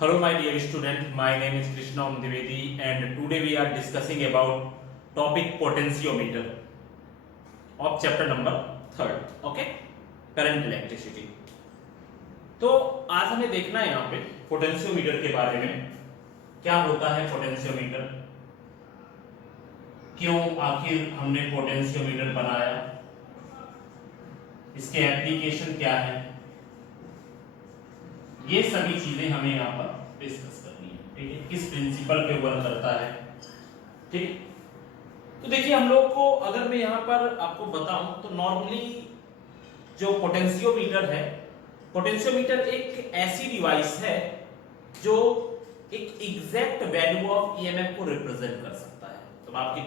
Hello, my dear student. My name is Krishna Dwivedi, and today we are discussing about topic potentiometer of chapter number 3rd. Okay, current electricity. तो आज हमें देखना है यहाँ पे potentiometer के बारे में, क्या होता है पोटेंशियोमीटर, क्यों आखिर हमने पोटेंशियोमीटर बनाया, इसके एप्लीकेशन क्या है, ये सभी चीजें हमें यहाँ पर डिस्कस करनी है। ठीक है, किस प्रिंसिपल पे वर्क करता है। ठीक, तो देखिए हम लोग को, अगर मैं यहाँ पर आपको बताऊं तो नॉर्मली जो पोटेंशियोमीटर है, पोटेंशियोमीटर एक ऐसी डिवाइस है जो एक एग्जैक्ट वैल्यू ऑफ ईएमएफ को रिप्रेजेंट कर सकता है। तो आपके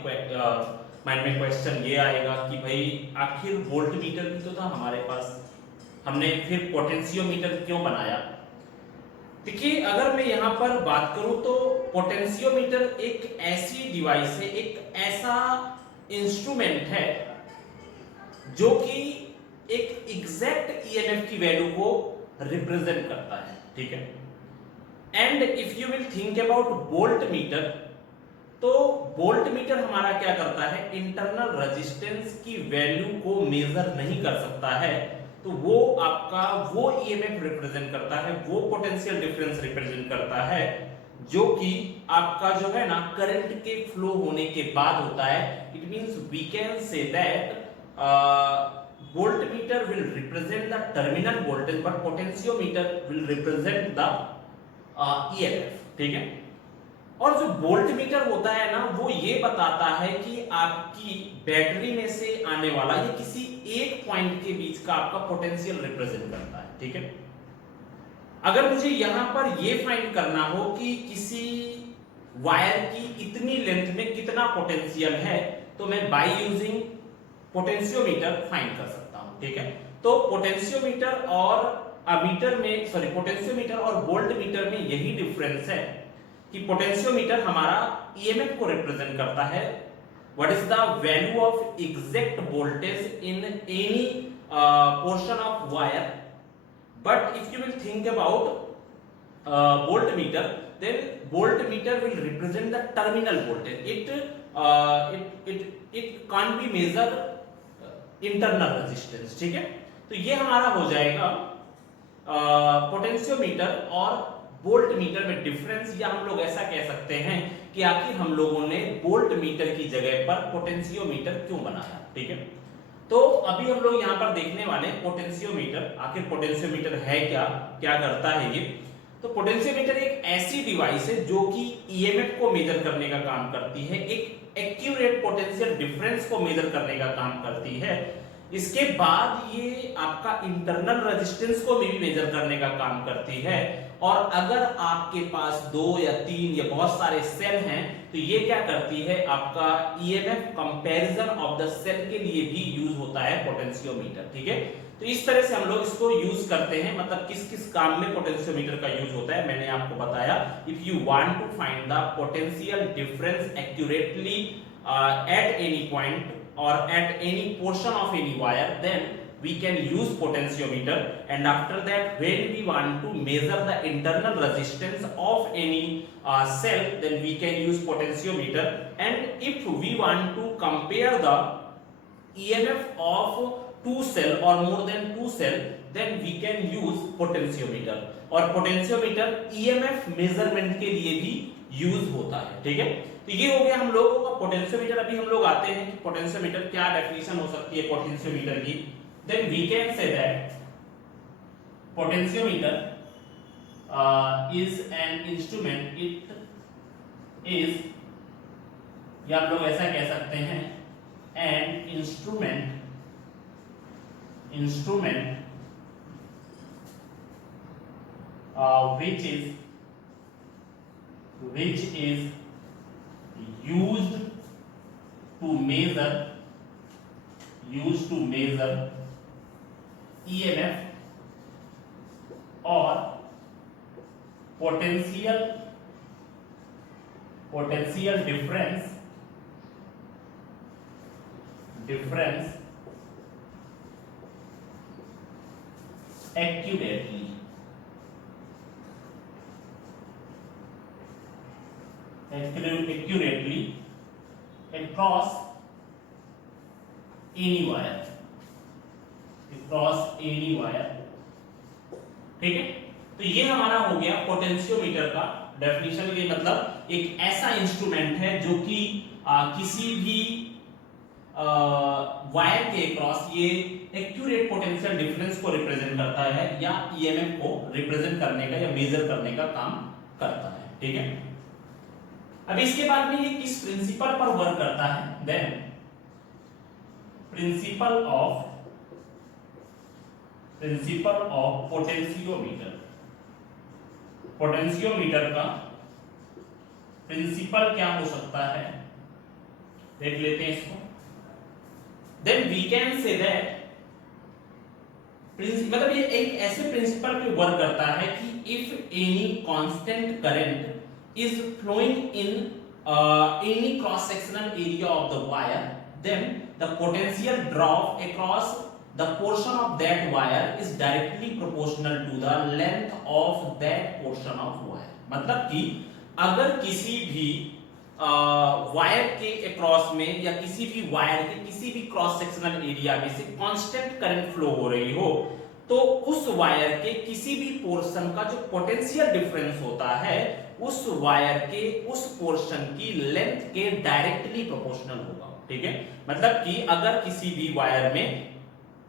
माइंड में क्वेश्चन ये आएगा कि भाई आखिर वोल्ट मीटर भी तो था हमारे पास, हमने फिर पोटेंशियोमीटर क्यों बनाया। देखिए अगर मैं यहां पर बात करूं तो पोटेंशियोमीटर एक ऐसी डिवाइस है, एक ऐसा इंस्ट्रूमेंट है जो कि एक एग्जैक्ट ईएमएफ की वैल्यू को रिप्रेजेंट करता है। ठीक है, and if you will think about volt meter, तो वोल्ट मीटर हमारा क्या करता है, इंटरनल रेजिस्टेंस की वैल्यू को मेजर नहीं कर सकता है, तो वो आपका वो ईएमएफ रिप्रेजेंट करता है, वो पोटेंशियल डिफरेंस रिप्रेजेंट करता है जो कि आपका जो है ना करंट के फ्लो होने के बाद होता है। It means we can say that voltmeter will represent the terminal voltage but potentiometer will represent the EMF. ठीक है, और जो वोल्ट मीटर होता है ना, वो ये बताता है कि आपकी बैटरी में से आने वाला ये किसी एक पॉइंट के बीच का आपका पोटेंशियल रिप्रेजेंट करता है। ठीक है, अगर मुझे यहां पर ये फाइंड करना हो कि किसी वायर की इतनी लेंथ में कितना पोटेंशियल है, तो मैं बाय यूजिंग पोटेंशियोमीटर फाइंड कर सकता हूं। ठीक है, तो पोटेंशियोमीटर और पोटेंशियोमीटर और वोल्ट मीटर में यही डिफरेंस है कि पोटेंशियोमीटर हमारा ईएमएफ को रिप्रेजेंट करता है, what is the value of exact voltage in any portion of wire, but if you will think about volt meter, then voltmeter will represent the terminal voltage. It can't be measure internal resistance. ठीक है, तो ये हमारा हो जाएगा potentiometer और volt meter में difference, या हम लोग ऐसा कह सकते हैं कि आखिर हम लोगों ने वोल्ट मीटर की जगह पर पोटेंशियोमीटर क्यों बनाया। ठीक है, तो अभी हम लोग यहाँ पर देखने वाले पोटेंशियोमीटर, आखिर पोटेंशियोमीटर है क्या, क्या करता है ये। तो पोटेंशियोमीटर एक ऐसी डिवाइस है जो कि ईएमएफ को मेजर करने का काम करती है, एक एक्यूरेट पोटेंशियल डिफरेंस को मेजर करने का काम करती है। इसके बाद ये आपका इंटरनल रेजिस्टेंस को भी मेजर करने का काम करती है, और अगर आपके पास 2 या 3 या बहुत सारे सेल हैं तो ये क्या करती है, आपका EMF comparison of the cell के लिए भी यूज होता है पोटेंशियोमीटर। ठीक है, तो इस तरह से हम लोग इसको यूज करते हैं, मतलब किस किस काम में पोटेंशियोमीटर का यूज होता है मैंने आपको बताया। If you want to find the potential difference accurately at any point or at any portion of any wire, then we can use potentiometer, and after that when we want to measure the internal resistance of any cell, then we can use potentiometer, and if we want to compare the EMF of two cell or more than two cell, then we can use potentiometer, और potentiometer EMF measurement के लिए भी use होता है। ठीक है, तो ये हो गया हम लोगों का पोटेंशियोमीटर। अभी हम लोग आते हैं कि पोटेंशियोमीटर क्या डेफिनेशन हो सकती है पोटेंशियोमीटर की। Then we can say that potentiometer is an instrument, it is, या हम लोग ऐसा कह सकते हैं, an instrument which is used to measure EMF or potential difference accurately। accurately across any wire, ठीक है। तो ये हमारा हो गया पोटेंशियोमीटर का डेफिनेशन। ये मतलब एक ऐसा इंस्ट्रूमेंट है जो कि किसी भी वायर के क्रॉस ये एक्यूरेट पोटेंशियल डिफरेंस को रिप्रेजेंट करता है या ईएमएफ को रिप्रेजेंट करने का या मेजर करने का काम करता है, ठीक है। अब इसके बाद में ये किस प्रिंसिपल पर वर्क करता है, then principle of potentiometer. Potentiometer का प्रिंसिपल क्या हो सकता है, देख लेते हैं इसको। Then we can say that मतलब ये एक ऐसे प्रिंसिपल पे वर्क करता है कि if any constant current is flowing in any cross sectional area of the wire, then the potential drop across the portion of that wire is directly proportional to the length of that portion of wire। मतलब कि अगर किसी भी wire के across में या किसी भी वायर के किसी भी क्रॉस सेक्शनल एरिया में से कांस्टेंट करंट फ्लो हो रही हो, तो उस वायर के किसी भी पोर्शन का जो पोटेंशियल डिफरेंस होता है उस वायर के उस पोर्शन की लेंथ के डायरेक्टली प्रोपोर्शनल होगा, ठीक है। मतलब कि अगर किसी भी वायर में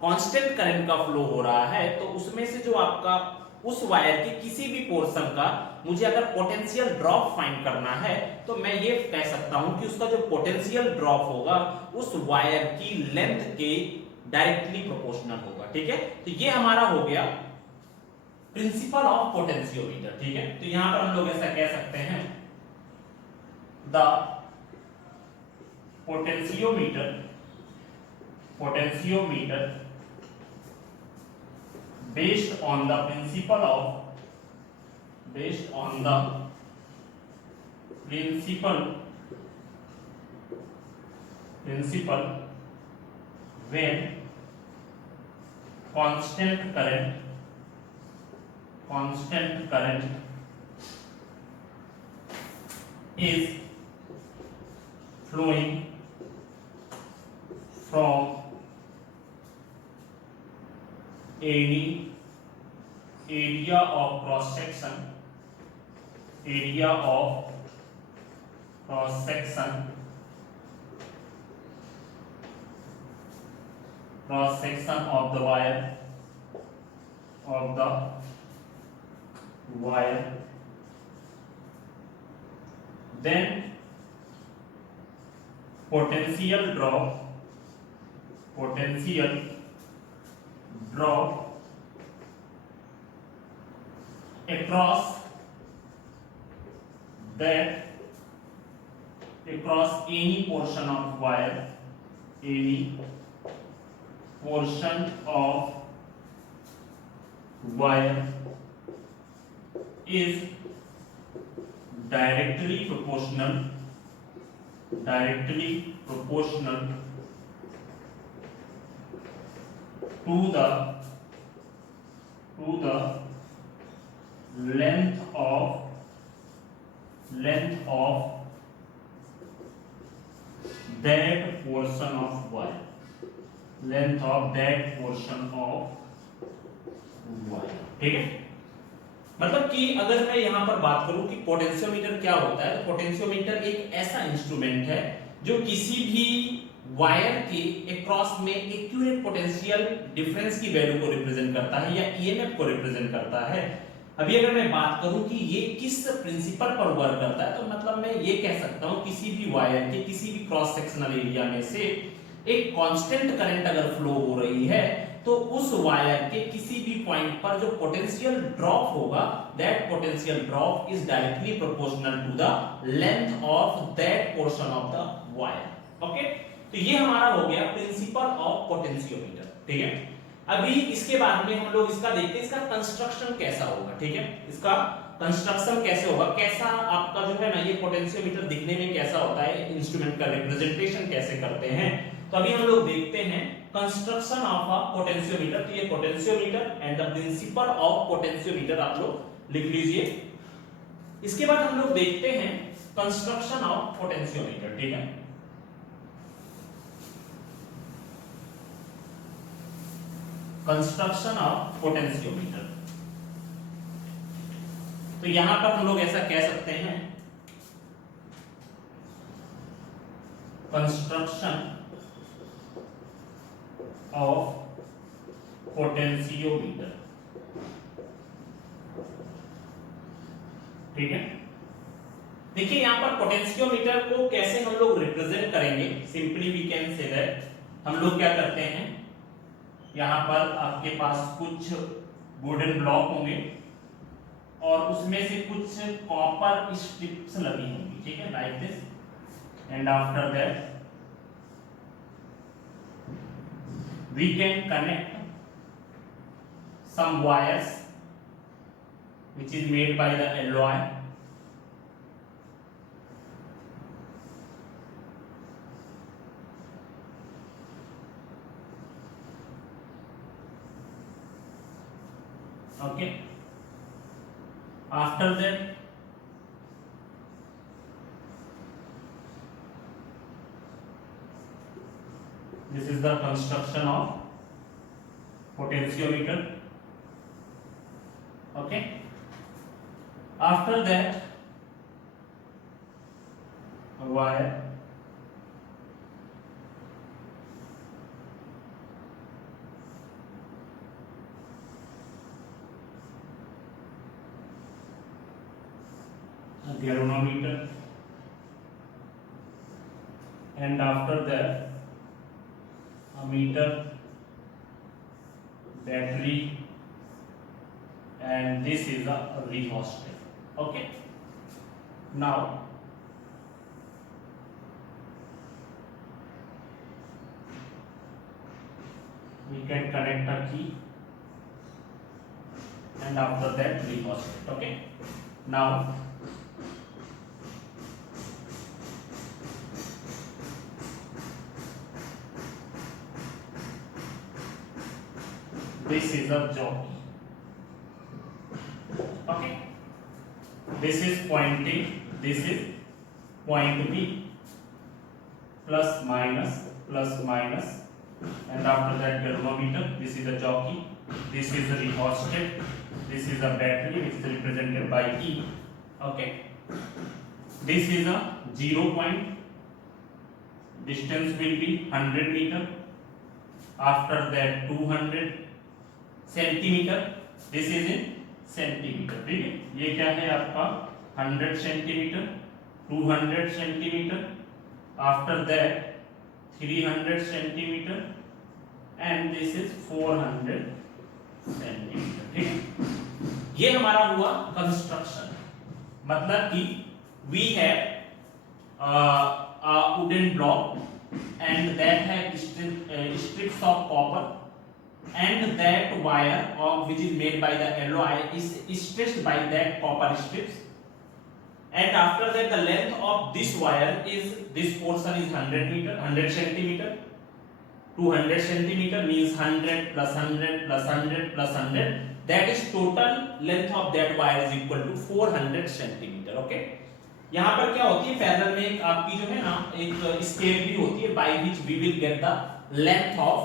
कांस्टेंट करंट का फ्लो हो रहा है तो उसमें से जो आपका उस वायर के किसी भी पोर्शन का मुझे अगर पोटेंशियल ड्रॉप फाइंड करना है तो मैं ये कह सकता हूं कि उसका जो पोटेंशियल ड्रॉप होगा उस वायर की लेंथ के डायरेक्टली प्रोपोर्शनल होगा, ठीक है। तो ये हमारा हो गया प्रिंसिपल ऑफ पोटेंशियोमीटर, ठीक है। तो यहां पर हम लोग ऐसा कह सकते हैं the potentiometer based on the principle when constant current is flowing from any area of cross section of the wire, then potential drop across any portion of wire is directly proportional to the length of that portion of wire, ठीक है। मतलब कि अगर मैं यहां पर बात करूं कि पोटेंशियोमीटर क्या होता है, तो पोटेंशियोमीटर एक ऐसा इंस्ट्रूमेंट है जो किसी भी वायर के अक्रॉस में एक्यूरेट पोटेंशियल डिफरेंस की वैल्यू को रिप्रेजेंट करता है या ईएमएफ को रिप्रेजेंट करता है। अभी अगर मैं बात करूं कि ये किस प्रिंसिपल पर वर्क करता है, तो मतलब मैं ये कह सकता हूं किसी भी वायर के किसी भी क्रॉस सेक्शनल एरिया में से एक कांस्टेंट करंट अगर फ्लो हो रही है तो उस वायर के किसी भी पॉइंट पर जो पोटेंशियल ड्रॉप होगा that potential drop is directly proportional to the length of that portion of the wire, okay. तो ये हमारा हो गया प्रिंसिपल ऑफ पोटेंशियोमीटर, ठीक है। अभी इसके बाद में हम लोग इसका देखते हैं इसका कंस्ट्रक्शन कैसा होगा, ठीक है। इसका कंस्ट्रक्शन कैसे होगा, कैसा आपका जो है ना ये पोटेंशियोमीटर दिखने में कैसा होता है, इंस्ट्रूमेंट का रिप्रेजेंटेशन कैसे करते हैं। तो अभी हम लोग देखते हैं कंस्ट्रक्शन ऑफ अ पोटेंशियोमीटर। तो ये potentiometer and the principal of potentiometer आप लोग लिख लीजिए। इसके बाद हम लोग देखते हैं कंस्ट्रक्शन ऑफ पोटेंशियोमीटर, ठीक है। कंस्ट्रक्शन ऑफ पोटेंशियोमीटर, तो यहां पर हम लोग ऐसा कह सकते हैं, कंस्ट्रक्शन ऑफ पोटेंशियोमीटर, ठीक है। देखिए यहां पर पोटेंशियोमीटर को कैसे हम लोग रिप्रेजेंट करेंगे, simply we can say that हम लोग क्या करते हैं, यहां पर आपके पास कुछ वुडन ब्लॉक होंगे और उसमें से कुछ कॉपर स्ट्रिप्स लगी होंगी, ठीक है, like this, and after that we can connect some wires which is made by the alloy, okay. After that this is the construction of potentiometer, okay. After that a wire a galvanometer, and after that a meter, battery, and this is a rheostat, okay. Now we can connect a key, and after that rheostat, okay. Now this is a jockey, okay. This is point A, this is point B, plus minus, and after that galvanometer, this is a jockey, this is a rheostat, this is a battery which is represented by E, okay. This is a 0 point, distance will be 100 meter, after that 200 centimetre, this is in centimetre, ठीक है। ये क्या है आपका 100 centimetre, 200 centimetre, after that 300 centimetre, and this is 400 centimetre, ठीक है। ये हमारा हुआ कंस्ट्रक्शन, मतलब कि we have a wooden block and that have strips of copper, and that wire of which is made by the alloy is stretched by that copper strips, and after that the length of this wire is, this portion is 100 meter, 100 centimeter, 200 centimeter means 100 plus 100 plus 100 plus 100, that is total length of that wire is equal to 400 centimeter, okay. यहाँ पर क्या होती है, parallel में आपकी जो है ना एक स्केल भी होती है by which we will get the length of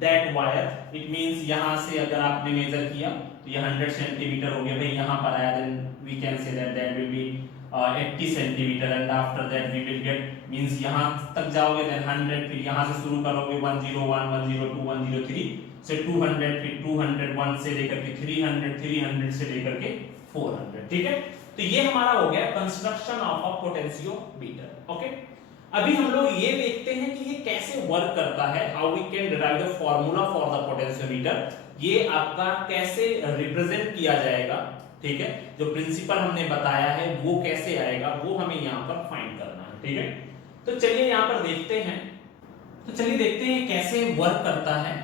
that wire, it means यहाँ से अगर आपने मेजर किया तो ये 100 सेंटीमीटर हो गया, भाई यहाँ पर आया, then we can say that that will be 80 centimetre, and after that we will get means यहाँ तक जाओगे then 100, फिर यहाँ से शुरू करोगे 101 102 103 से 200, फिर 201 से लेकर के 300 300 से लेकर के 400, ठीक है। तो ये हमारा हो गया construction of a potentiometer, okay. अभी हम लोग ये देखते हैं कि ये कैसे वर्क करता है, how we can derive the formula for the potentiometer, ये आपका कैसे रिप्रेजेंट किया जाएगा, ठीक है। जो प्रिंसिपल हमने बताया है वो कैसे आएगा वो हमें यहाँ पर फाइंड करना है, ठीक है। तो चलिए यहाँ पर देखते हैं, तो चलिए देखते हैं कैसे वर्क करता है।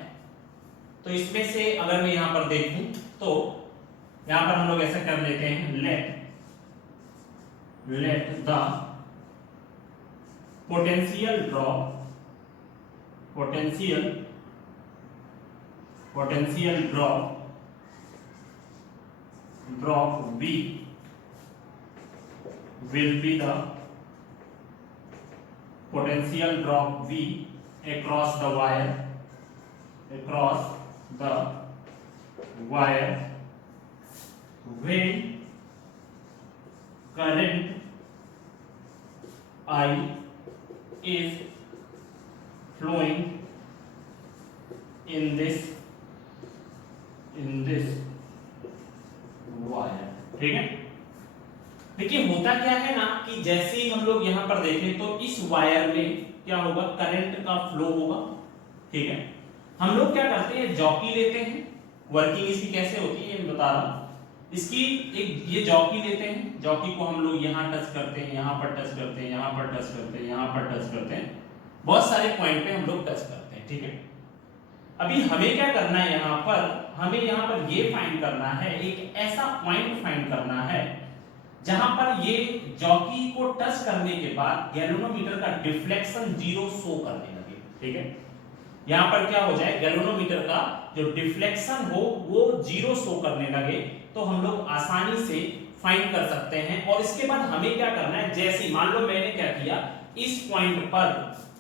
तो इसमें से अगर मैं यहाँ पर देखूं तो यहाँ पर हम लोग ऐसा कर लेते हैं, let the potential drop V will be the potential drop V across the wire, when current I is flowing in this wire. ठीक है, देखिए होता क्या है ना कि जैसे ही हम लोग यहां पर देखें तो इस वायर में क्या होगा, करंट का फ्लो होगा। ठीक है, हम लोग क्या करते हैं, जॉकी लेते हैं, वर्किंग इसकी कैसे होती है ये मैं बता रहा हूं। इसकी एक ये जॉकी लेते हैं, जॉकी को हम लोग यहां टच करते हैं, यहां पर टच करते हैं, यहां पर टच करते हैं, यहां पर टच करते हैं, बहुत सारे पॉइंट पे हम लोग टच करते हैं। ठीक है, अभी हमें क्या करना है, यहां पर हमें यहां पर ये फाइंड करना है, एक ऐसा पॉइंट फाइंड करना है जहां पर ये जॉकी को टच करने के बाद गैल्वेनोमीटर का डिफ्लेक्शन 0 शो करने लगे। ठीक है, यहां पर क्या हो जाए, गैल्वेनोमीटर का जो डिफ्लेक्शन हो वो 0 शो करने लगे, तो हम लोग आसानी से फाइंड कर सकते हैं। और इसके बाद हमें क्या करना है, जैसे मान लो मैंने क्या किया, इस पॉइंट पर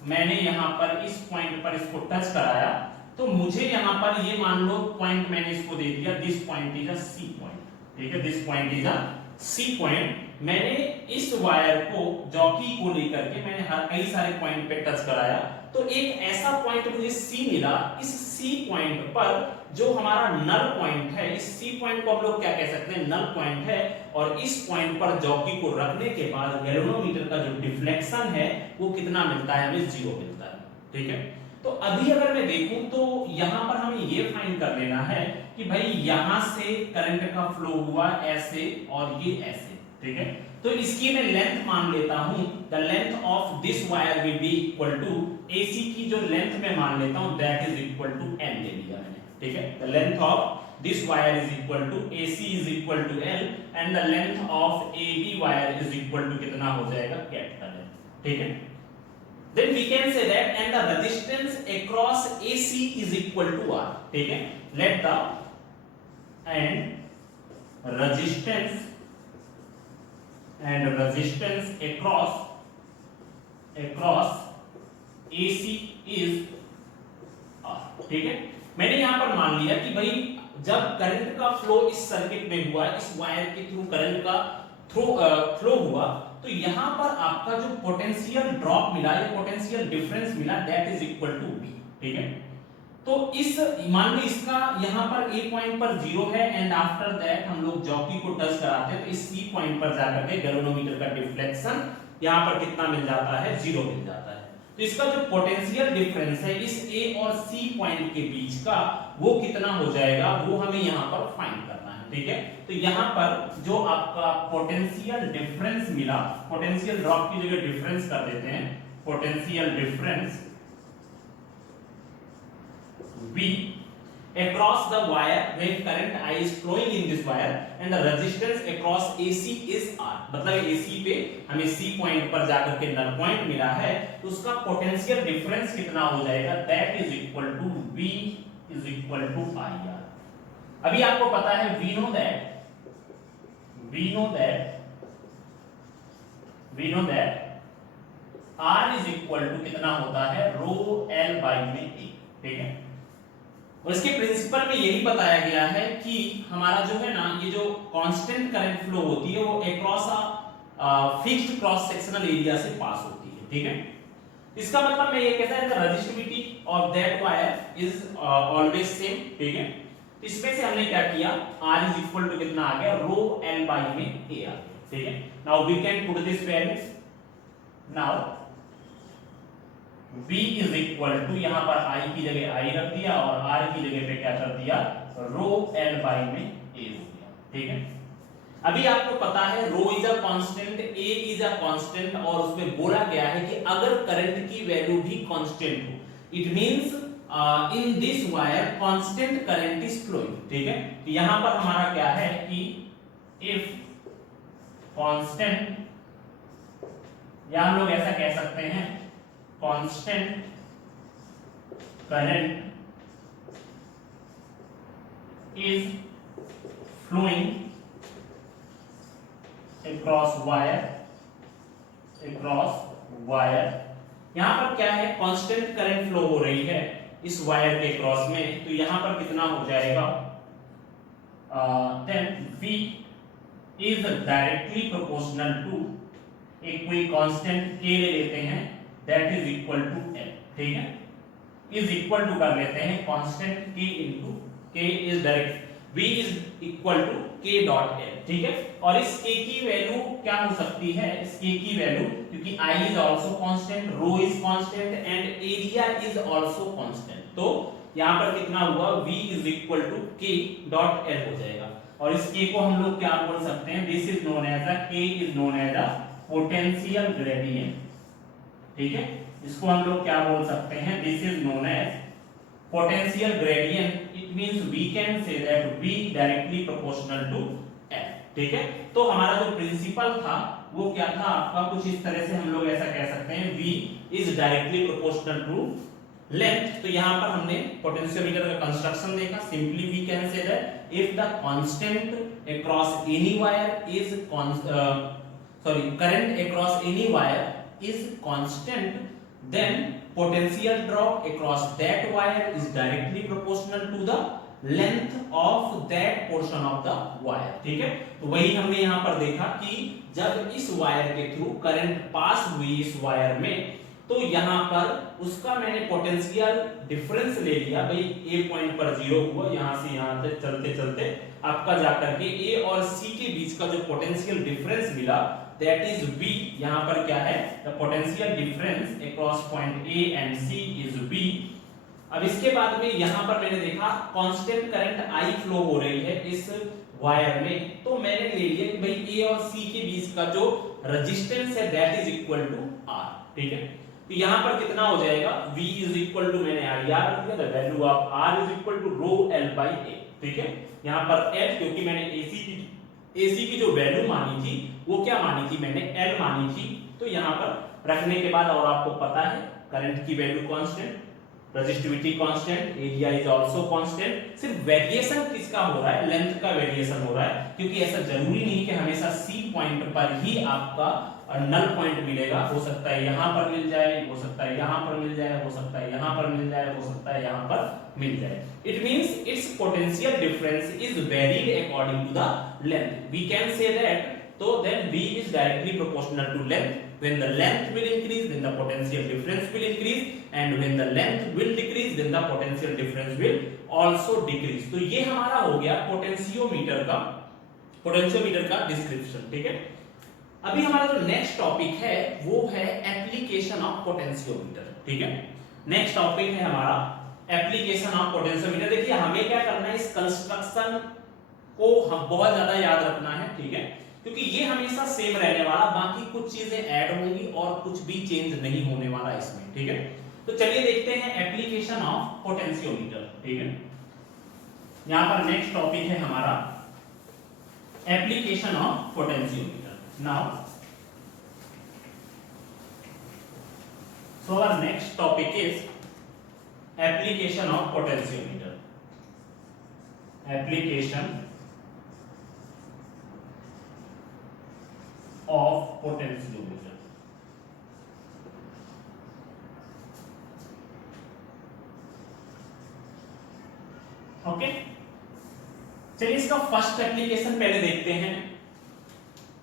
मैंने यहां पर इस पॉइंट पर इसको टच कराया, तो मुझे यहां पर ये मान लो पॉइंट मैंने इसको दे दिया, this point is a C point. ठीक है, this point is a C point. मैंने इस वायर को जॉकी को लेकर के मैंने कई सारे पॉइंट पे टच कराया, तो एक ऐसा पॉइंट मुझे सी मिला। इस सी पॉइंट पर जो हमारा नल पॉइंट है, इस सी पॉइंट को हम लोग क्या कह सकते हैं, नल पॉइंट है। और इस पॉइंट पर जॉकी को रखने के बाद गैल्वेनोमीटर का जो डिफ्लेक्शन है वो कितना मिलता है, हमें 0 मिलता है। ठीक है, तो अभी अगर मैं देखूं तो यहां पर हमें ये फाइंड कर लेना है कि भाई यहां से करंट का फ्लो हुआ ऐसे और ये ऐसे। ठीक है, तो इसकी मैं लेंथ मान लेता हूं, the length of this wire will be equal to AC की जो लेंथ मैं मान लेता हूं that is equal to L ले लिया मैंने। ठीक है, the length of this wire is equal to AC is equal to L and the length of AB wire is equal to कितना हो जाएगा, कैपिटल L। ठीक है, then we can say that and the resistance across AC is equal to R. ठीक है, let the resistance across AC is R. ठीक है, मैंने यहां पर मान लिया कि भाई जब करंट का फ्लो इस सर्किट में हुआ, इस वायर के थ्रू करंट का फ्लो हुआ, तो यहां पर आपका जो पोटेंशियल ड्रॉप मिला या पोटेंशियल डिफरेंस मिला that is equal to V। ठीक है, तो इस मान लो इसका यहां पर A पॉइंट पर 0 है एंड आफ्टर दैट हम लोग जॉकी को टच कराते हैं, तो इस C पॉइंट पर जाकर के गैल्वेनोमीटर का डिफ्लेक्शन यहां पर कितना मिल जाता है, 0 मिल जाता है। तो इसका जो पोटेंशियल डिफरेंस है इस A और C पॉइंट के बीच का वो कितना हो जाएगा, वो हमें यहां पर फाइंड करना है। ठीक है, तो यहां पर जो आपका पोटेंशियल डिफरेंस मिला, पोटेंशियल ड्रॉप की जगह डिफरेंस कर देते हैं, potential difference V across the wire when current I is flowing in this wire and the resistance across AC is R। मतलब AC पे हमें C पॉइंट पर जाकर के नल पॉइंट मिला है, तो उसका पोटेंशियल डिफरेंस कितना हो जाएगा, that is equal to V is equal to IR। अभी आपको पता है we know that R is equal to कितना होता है, रो L बाई में A। ठीक है, और इसके प्रिंसिपल में यही बताया गया है कि हमारा जो है ना, ये जो कांस्टेंट करंट फ्लो होती है वो across a fixed cross sectional area से पास होती है। ठीक है, इसका मतलब मैं ये कहता है the resistivity of that wire is always same. ठीक है, इसमें से हमने क्या किया, R इज इक्वल टू कितना आ गया, रो L बाई में A आ गया। ठीक है, now we can put this values. Now V is equal to यहां पर I की जगह I रख दिया और R की जगह पे क्या कर दिया, रो L बाई में A हो गया। ठीक है, अभी आपको पता है rho is a constant, A is a constant, और उसमें बोला गया है कि अगर करंट की वैल्यू भी कांस्टेंट हो, it means in this wire constant current is flowing. ठीक है, तो यहां पर हमारा क्या है कि इफ कांस्टेंट, या हम लोग ऐसा कह सकते हैं constant current is flowing across wire यहाँ पर क्या है, कांस्टेंट करंट फ्लो हो रही है इस वायर के क्रॉस में, तो यहाँ पर कितना हो जाएगा, then V is directly proportional to, एक कोई कांस्टेंट K ले लेते हैं, that is equal to L, ठीक है, इज इक्वल टू कर लेते हैं constant K into K is direct V is equal to K dot L, ठीक है। और इस K की वैल्यू क्या हो सकती है, इस K की वैल्यू, क्योंकि I is also constant, rho is constant and area is also constant, तो यहाँ पर कितना हुआ, V is equal to K dot L हो जाएगा। और इस K को हम लोग क्या बोल सकते हैं, this is known as a, K is known as a potential gradient, ठीक है, इसको हम लोग क्या बोल सकते हैं, this is known as potential gradient, it means we can say that V directly proportional to L, ठीक है। तो हमारा जो प्रिंसिपल था वो क्या था आपका, कुछ इस तरह से हम लोग ऐसा कह सकते हैं, V is directly proportional to length. तो यहाँ पर हमने पोटेंशियोमीटर का कंस्ट्रक्शन देखा, simply we can say that if the constant across any wire is current across any wire is constant, then potential drop across that wire is directly proportional to the length of that portion of the wire, ठीक है। तो वही हमने यहाँ पर देखा कि जब इस वायर के थ्रू करंट पास हुई इस वायर में, तो यहाँ पर उसका मैंने पोटेंशियल डिफरेंस ले लिया, भाई ए पॉइंट पर 0 हुआ, यहाँ से यहाँ तक चलते चलते आपका जाकर के ए और सी के बीच का जो पोटेंशियल डिफरेंस मिला, दैट इज V, यहाँ पर क्या है, the potential difference across point A and C is V। अब इसके बाद में यहाँ पर मैंने देखा कांस्टेंट करंट I फ्लो हो रही है इस वायर में, तो मैंने ले लिया कि भाई A और C के बीच का जो रेजिस्टेंस है that is equal to R, ठीक है। तो यहाँ पर कितना हो जाएगा, V इज इक्वल टू, मैंने IR लिख दिया, the value of R is equal to rho L by A, ठीक है। यहाँ पर L, क्योंकि मैंने AC की जो वैल्यू मानी थी वो क्या मानी थी, मैंने L मानी थी, तो यहाँ पर रखने के बाद, और आपको पता है करंट की value constant, resistivity constant, area is also constant, सिर्फ वेरिएशन किसका हो रहा है, लेंथ का वेरिएशन हो रहा है, क्योंकि ऐसा जरूरी नहीं कि हमेशा C पॉइंट पर ही आपका नल पॉइंट मिलेगा, हो सकता है यहाँ पर मिल जाए, हो सकता है यहाँ पर मिल जाए, हो सकता है यहाँ पर मिल जाए, हो सकता है यहाँ पर मिल जाए। It means its potential difference is varied according to the length. We can say that, so then V is directly proportional to length. When the length will increase, then the potential difference will increase, and when the length will decrease, then the potential difference will also decrease. तो ये हमारा हो गया potentiometer का description, ठीक है। अभी हमारा जो नेक्स्ट टॉपिक है वो है एप्लीकेशन ऑफ पोटेंशियोमीटर, ठीक है। नेक्स्ट टॉपिक है हमारा एप्लीकेशन ऑफ पोटेंशियोमीटर। देखिए हमें क्या करना है, इस कंस्ट्रक्शन को हम बहुत ज्यादा याद रखना है, ठीक है, क्योंकि ये हमेशा सेम रहने वाला, बाकी कुछ चीजें ऐड होंगी और कुछ भी चेंज नहीं होने वाला इसमें, ठीक है। तो चलिए देखते हैं एप्लीकेशन ऑफ पोटेंशियोमीटर, ठीक है। यहां पर नेक्स्ट टॉपिक है हमारा application of potentiometer. Now so our next topic is application of potentiometer. Application of potentiometer. Okay, चलिए इसका फर्स्ट एप्लीकेशन पहले देखते हैं,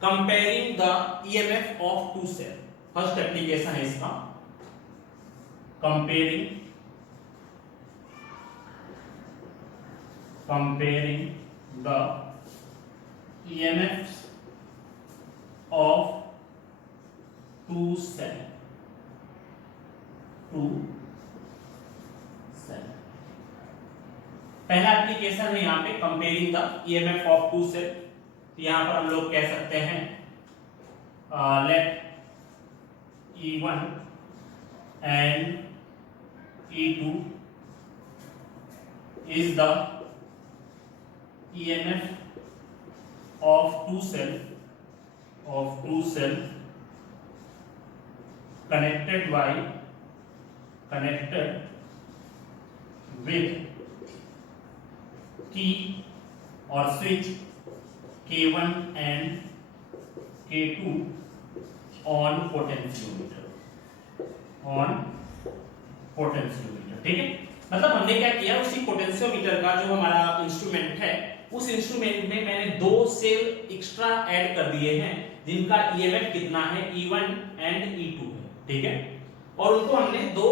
comparing the EMF of two cell. First application है इसका comparing the EMFs of two cell. पहला एप्लीकेशन है यहाँ पे comparing the EMF of two cell. यहाँ पर हम लोग कह सकते हैं let E1 and E2 is the EMF of two cell connected with key or switch K1 and K2 on potentiometer। On potentiometer, ठीक है। मतलब हमने क्या किया, उसी पोटेंशियोमीटर का जो हमारा इंस्ट्रूमेंट है, उस इंस्ट्रूमेंट में मैंने दो सेल एक्स्ट्रा ऐड कर दिए हैं जिनका ईएमएफ कितना है, E1 एंड E2 है, ठीक है। और उनको हमने दो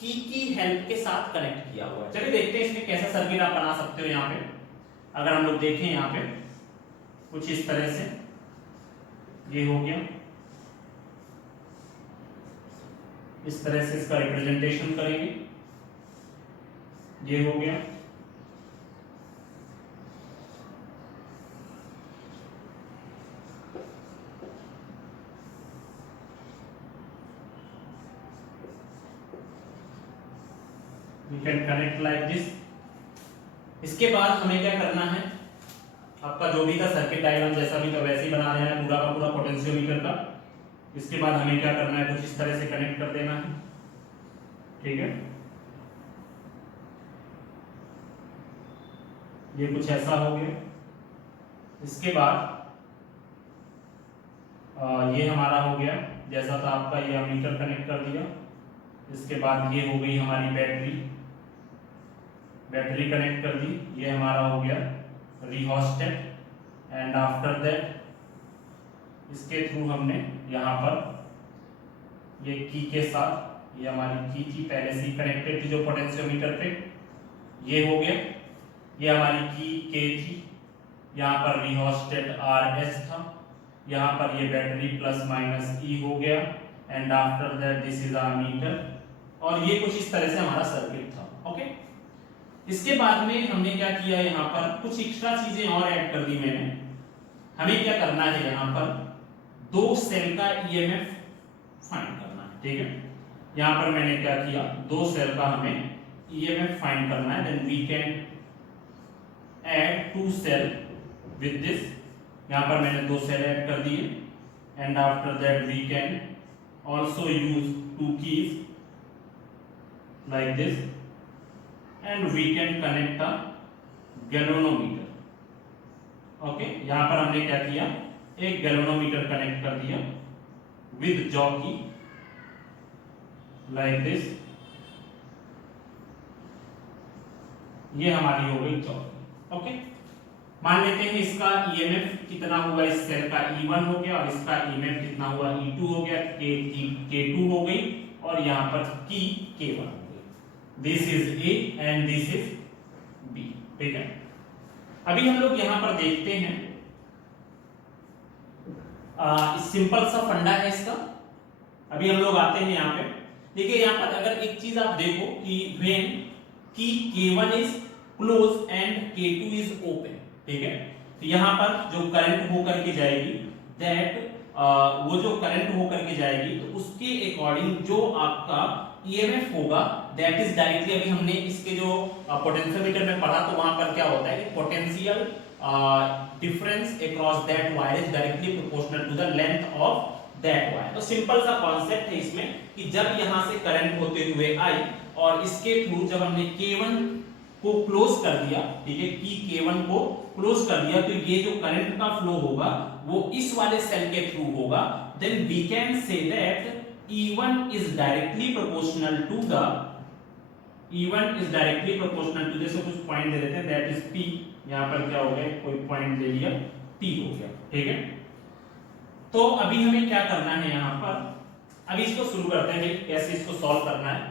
की हेल्प के साथ कनेक्ट किया हुआ है। चलिए देखते हैं इसमें कैसा सर्किट आप बना सकते हो। यहाँ पे अगर हम लोग देखें, यहाँ पे कुछ इस तरह से ये हो गया, इस तरह से इसका रिप्रेजेंटेशन करेंगे, ये हो गया। We can connect like this। इसके बाद हमें क्या करना है, आपका जो भी था सर्किट डायग्राम जैसा भी था वैसे ही बना देना है पूरा का पूरा पोटेंशियोमीटर का। इसके बाद हमें क्या करना है, कुछ इस तरह से कनेक्ट कर देना है, ठीक है। ये कुछ ऐसा हो गया। इसके बाद ये हमारा हो गया जैसा था आपका, ये अमीटर कनेक्ट कर दिया। इसके बाद ये हो गई हमारी बैटरी कनेक्ट कर दी। ये हमारा हो गया रिहोस्टेट। एंड आफ्टर दैट इसके थ्रू हमने यहाँ पर ये की के साथ, ये हमारी की थी पहले से कनेक्टेड थी जो पोटेंशियोमीटर पे, ये हो गया। ये हमारी की के थी, यहाँ पर रिहोस्टेट RS था, यहाँ पर ये बैटरी प्लस माइनस E हो गया। And after that this is ammeter. और ये कुछ इस तरह से हमारा सर्किट था, ओके। इसके बाद में हमने क्या किया, यहाँ पर कुछ एक्स्ट्रा चीजें और ऐड कर दी मैंने। हमें क्या करना है, यहाँ पर दो सेल का ईएमएफ फाइंड करना है, ठीक है। यहाँ पर मैंने क्या किया, दो सेल का हमें ईएमएफ फाइंड करना है। Then we can add two cell with this. यहाँ पर मैंने दो सेल ऐड कर दिए। And after that we can also use two keys like this and we can connect a galvanometer, okay। यहाँ पर हमने क्या किया, एक galvanometer कनेक्ट कर दिया with jockey like this। ये हमारी हो गई jockey, okay। मान लेते हैं इसका ईएमएफ कितना हुआ, इस सेल का E1 हो गया और इसका ईएमएफ कितना हुआ, E2 हो गया, K2 हो गई और यहाँ पर की K1। This is A and this is B, ठीक है। अभी हम लोग यहाँ पर देखते हैं, सिंपल सा फंडा है इसका। अभी हम लोग आते हैं यहाँ पे, देखिए यहाँ पर अगर एक चीज आप देखो कि व्हेन की K1 is close and K2 is open, ठीक है। तो यहाँ पर जो करंट होकर के जाएगी, दैट वो जो करंट होकर के जाएगी तो उसके अकॉर्डिंग जो आपका ईएमएफ होगा दैट इज डायरेक्टली, अभी हमने इसके जो पोटेंशियोमीटर में पढ़ा तो वहां पर क्या होता है कि potential difference across that wire is directly proportional to the length of that wire. तो सिंपल सा कॉन्सेप्ट है इसमें कि जब यहां से करंट होते हुए आई और इसके थ्रू जब हमने K1 को क्लोज कर दिया, ठीक है, की K1 को क्लोज कर दिया, तो ये जो करंट का फ्लो होगा वो इस वाले सेल के थ्रू होगा। Then we can say that E1 is directly proportional to the जैसे कुछ पॉइंट दे देते हैं, दैट इज P। यहाँ पर क्या हो गया, कोई पॉइंट दे दिया, P हो गया, ठीक है। तो अभी हमें क्या करना है यहाँ पर, अभी इसको शुरू करते हैं कि कैसे इसको सॉल्व करना है।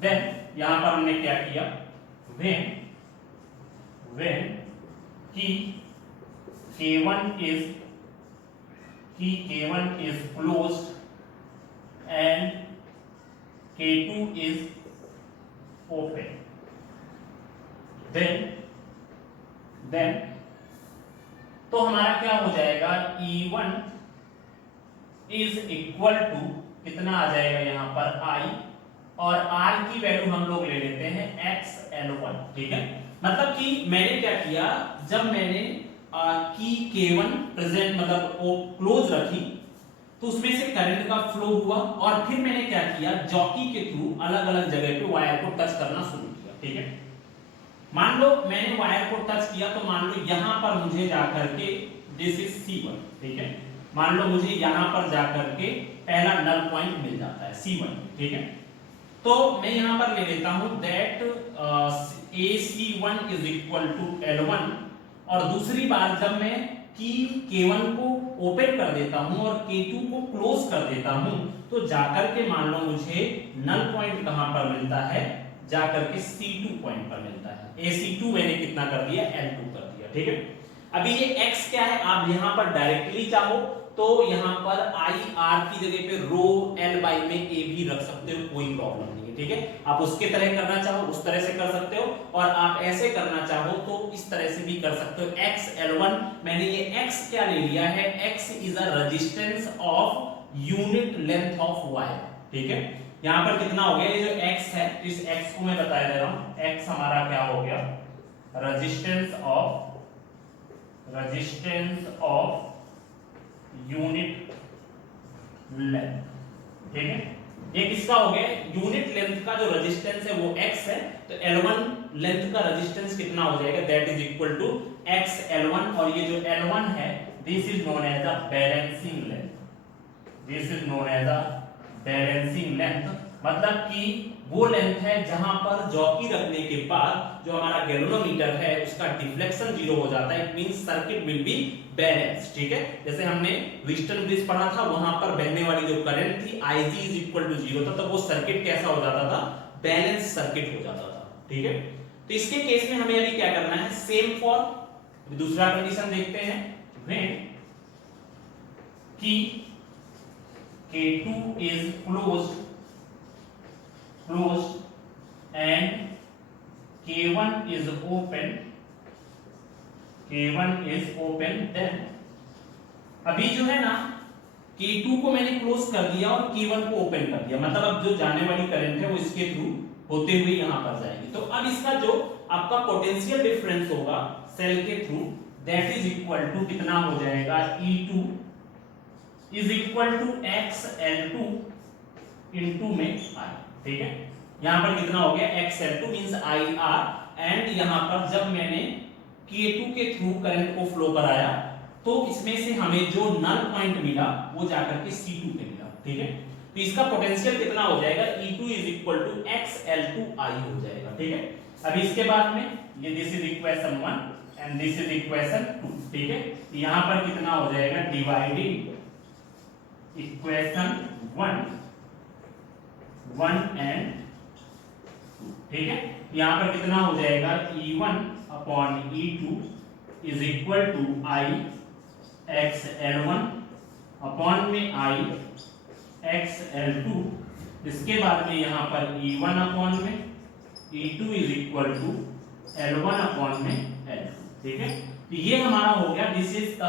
देन यहाँ पर हमने क्या किया, when की K1 is closed and K2 is open, then तो हमारा क्या हो जाएगा, E1 is equal to कितना आ जाएगा यहाँ पर I, और R की वैल्यू हम लोग ले लेते हैं XL1, ठीक है। मतलब कि मैंने क्या किया, जब मैंने की K1 प्रेजेंट मतलब वो क्लोज रखी तो उसमें से करंट का फ्लो हुआ और फिर मैंने क्या किया, जॉकी के थ्रू अलग अलग जगह पे वायर को टच करना शुरू किया, ठीक है। मान लो मैंने वायर को टच किया तो मान लो यहां पर मुझे जाकर के दिस इज C1, ठीक है। मान लो मुझे यहां पर जाकर के पहला नल पॉइंट मिल जाता है C1, ठीक है। तो मैं यहां पर ले लेता हूं that AC1 is equal to L1, और दूसरी बार जब मैं की K1 को ओपन कर देता हूं और K2 को क्लोज कर देता हूं, तो जाकर के मान लो मुझे नल पॉइंट कहां पर मिलता है, जाकर के C2 पॉइंट पर मिलता है। AC2 मैंने कितना कर दिया, L2 कर दिया, ठीक है। अभी ये x क्या है, आप यहां पर डायरेक्टली चाहो तो यहां पर I R की जगह पे रो L बाई में A भी रख सकते हो, कोई प्रॉब्लम नहीं है, ठीक है। आप उसके तरह करना चाहो उस तरह से कर सकते हो, और आप ऐसे करना चाहो तो इस तरह से भी कर सकते हो। x L1, मैंने ये x क्या ले लिया है, x is a resistance of unit length of wire, ठीक है। यहां पर कितना हो गया, ये जो x है, इस x को मैं बता दे रहा हूं, x हमारा क्या हो गया, रेजिस्टेंस ऑफ यूनिट लेंथ, ठीक है। ये किसका हो गया, यूनिट लेंथ का जो रेजिस्टेंस है वो x है, तो L1 लेंथ का रेजिस्टेंस कितना हो जाएगा, that is equal to x L1, और ये जो L1 है this is known as the balancing length, this is known as the balancing length, मतलब कि वो लेंथ है जहां पर जॉकी रखने के बाद जो हमारा गैल्वेनोमीटर है उसका डिफ्लेक्शन जीरो हो जाता है, it means circuit will be balance, ठीक है। जैसे हमने व्हिटस्टन ब्रिज पढ़ा था, वहां पर बहने वाली जो करंट थी Ig इज इक्वल टू 0 था, तो वो सर्किट कैसा हो जाता था, बैलेंस सर्किट हो जाता था, ठीक है। तो इसके केस में हमें अभी क्या करना है, सेम फॉर दूसरा कंडीशन देखते हैं, व्हेन कि K2 is closed and K1 is open, then अभी जो है ना K2 को मैंने क्लोज कर दिया और K1 को ओपन कर दिया, मतलब अब जो जाने वाली करंट है वो इसके थ्रू होते हुए यहां पर जाएगी। तो अब इसका जो आपका पोटेंशियल डिफरेंस होगा सेल के through, that is equal to कितना हो जाएगा, E2 is equal to XL2 into में I, ठीक है। यहां पर कितना हो गया, XL2 मींस IR, एंड यहां पर जब मैंने K2 के थ्रू करंट को फ्लो कराया तो इसमें से हमें जो नल पॉइंट मिला वो जाकर के C2 पे मिला, ठीक है। तो इसका पोटेंशियल कितना हो जाएगा, E2 is equal to XL2I हो जाएगा, ठीक है। अभी इसके बाद में ये this is equation 1 and this is equation 2, ठीक है। यहां पर कितना हो जाएगा, डिवाइडिंग इक्वेशन 1 एंड 2, ठीक है। यहां पर कितना हो जाएगा, E1 upon E2 is equal to I XL1 upon में I XL2, इसके बाद में यहां पर E1 अपॉन में E2 is equal to L1 upon में L2, ठीक है। तो ये हमारा हो गया, this is the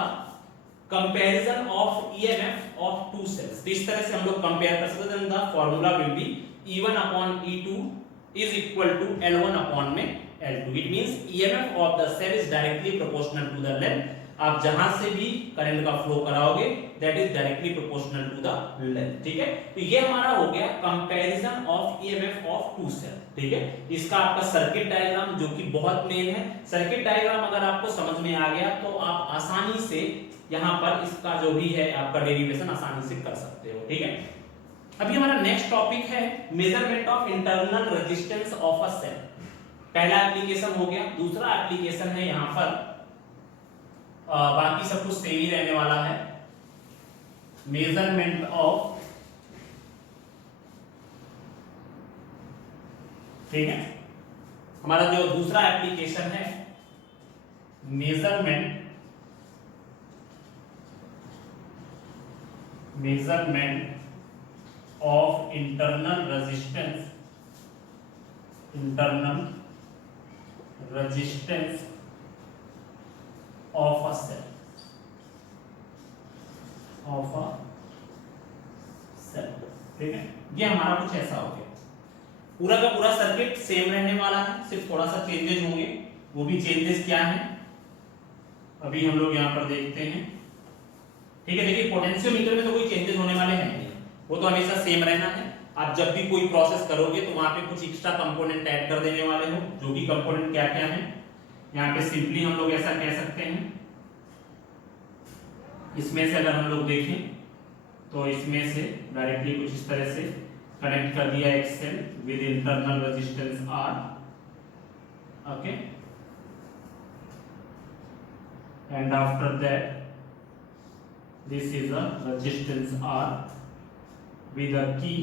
comparison of EMF of two cells. तो इस तरह से हम लोग कंपेयर कर सकते हैं, the formula will be E1 upon E2 is equal to L1 upon में L2, it means EMF of the cell is directly proportional to the length. आप जहां से भी करंट का फ्लो कराओगे that is directly proportional to the length, ठीक है। तो ये हमारा हो गया comparison of EMF of two cell, ठीक है। इसका आपका सर्किट डायग्राम जो कि बहुत मेन है, सर्किट डायग्राम अगर आपको समझ में आ गया तो आप आसानी से यहां पर इसका जो भी है आपका डेरिवेशन आसानी से कर सकते हो, ठीक है। अभी हमारा नेक्स्ट टॉपिक है measurement of internal resistance of a cell. पहला एप्लीकेशन हो गया, दूसरा एप्लीकेशन है यहां पर बाकी सब कुछ सेम ही रहने वाला है, मेजरमेंट ऑफ, ठीक है। हमारा जो दूसरा एप्लीकेशन है measurement of internal resistance of a cell, ठीक है। ये हमारा कुछ ऐसा हो गया, पूरा का पूरा सर्किट सेम रहने वाला है, सिर्फ थोड़ा सा चेंजेस होंगे। वो भी चेंजेस क्या है अभी हम लोग यहाँ पर देखते हैं, ठीक है। देखिए पोटेंशियोमीटर में तो कोई चेंजेस होने वाले हैं नहीं, वो तो हमेशा सेम रहना है। आप जब भी कोई प्रोसेस करोगे तो वहां पे कुछ एक्स्ट्रा कंपोनेंट ऐड कर देने वाले हो, जो कि कंपोनेंट क्या क्या है यहाँ पे सिंपली हम लोग ऐसा कह सकते हैं, इसमें से अगर हम लोग देखें तो इसमें से डायरेक्टली कुछ इस तरह से कनेक्ट कर दिया एक cell with internal resistance R, okay, and after that this is a resistance R with a key